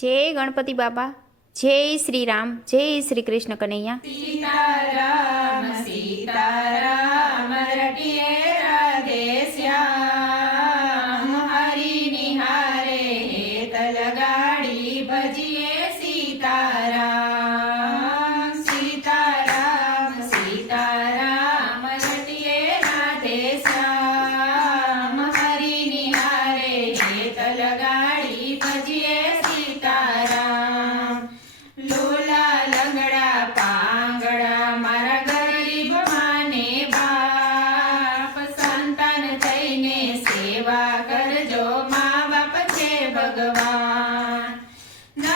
જય ગણપતિ બાપા, જય શ્રી રામ, જય શ્રી કૃષ્ણ કનૈયા. સીતારામ સીતારામ રટીએ રાધે શ્યામ, હરી નિહારે હેત લગાડી ભજીએ સીતારામ. સીતારામ સીતારામ રટીએ રાધે શ્યામ, હરી નિહારે હેત લગાડી ભજીએ સીતારામ. લોલા લંગડા પાંગડા મારા ગરીબ માને બાપ, સંતાન થઈને સેવા કરજો, મા બાપ છે ભગવાન. નવ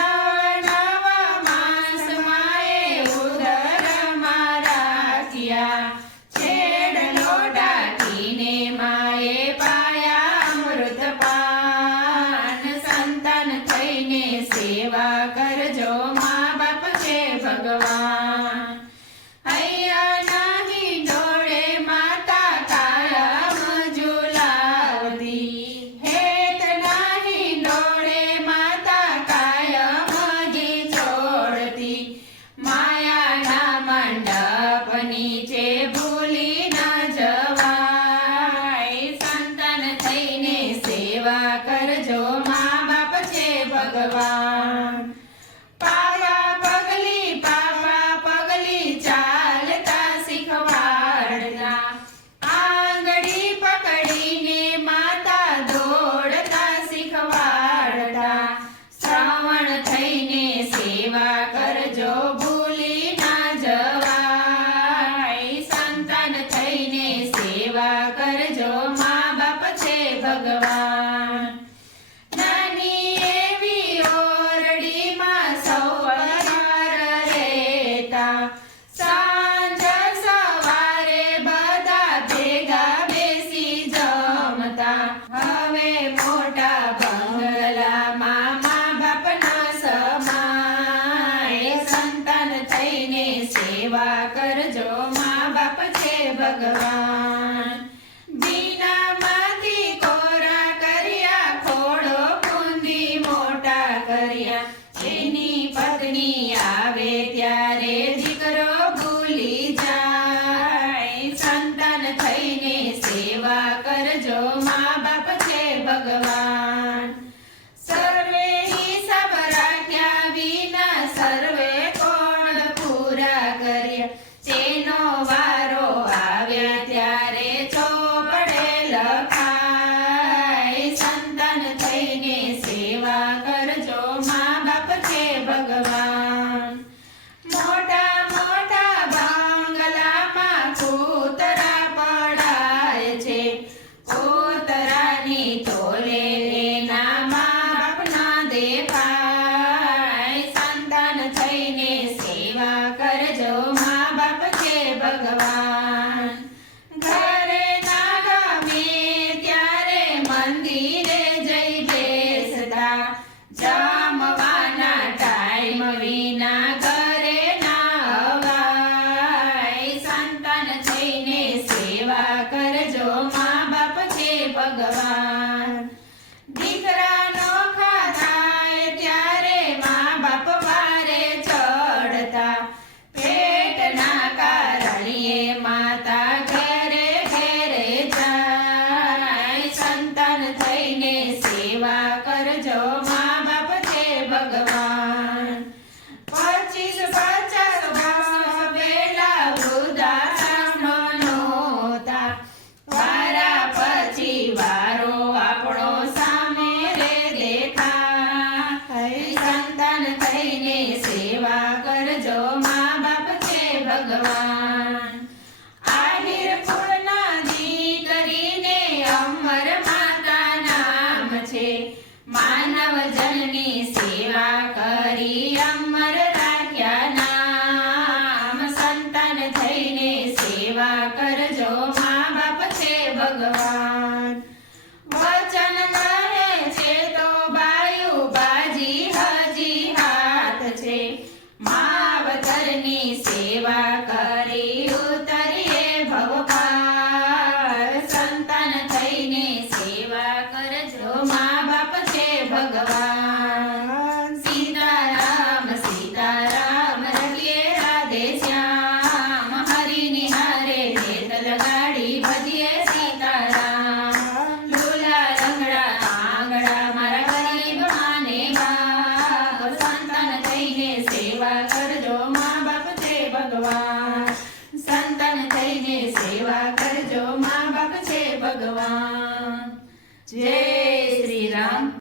નવ માસ માએ ઉદરમાં રાખ્યા, છેડલો ડાકીને માએ પાયા અમૃત પાન. સંતાન થઈને સેવા કરજો, મા બાપ છે ભગવાન. અહીંયા નહીં ડોળે માતા કાયમ ઝુલાવતી, હેત નહીં ડોળે માતા કાયમ જી છોડતી. માયાના મંડપ નીચે ભૂલી ન જવાય, સંતાન થઈને સેવા કરજો, મા બાપ છે ભગવાન. પાયા પગલી પાપા પગલી ચાલતા શીખવાડતા, આંગળી પકડીને માતા દોડતા શીખવાડતા. શ્રવણ થઈને સેવા કરજો, ભૂલી ના જવાય, સંતાન થઈને સેવા કરજો, મા બાપ છે ભગવાન. નાની એવી ઓરડીમાં સૌ પરિવાર રહેતા, સાંજ સવારે બધા ભેગા બેસી જમતા. હવે મોટા બંગલામાં મા બાપના સમાય, સંતાન થઈને સેવા કરજો, મા બાપ છે ભગવાન. દીનામાંથી કોરા કર્યા, ખોડો કુંદી મોટા કર્યા. એની પત્ની આવે ત્યારે દીકરો ભૂલી જાય, સંતાન થઈને સેવા કરજો, મા બાપ છે ભગવાન. સર્વે હિસાબ રાખ્યા વિના સર્વે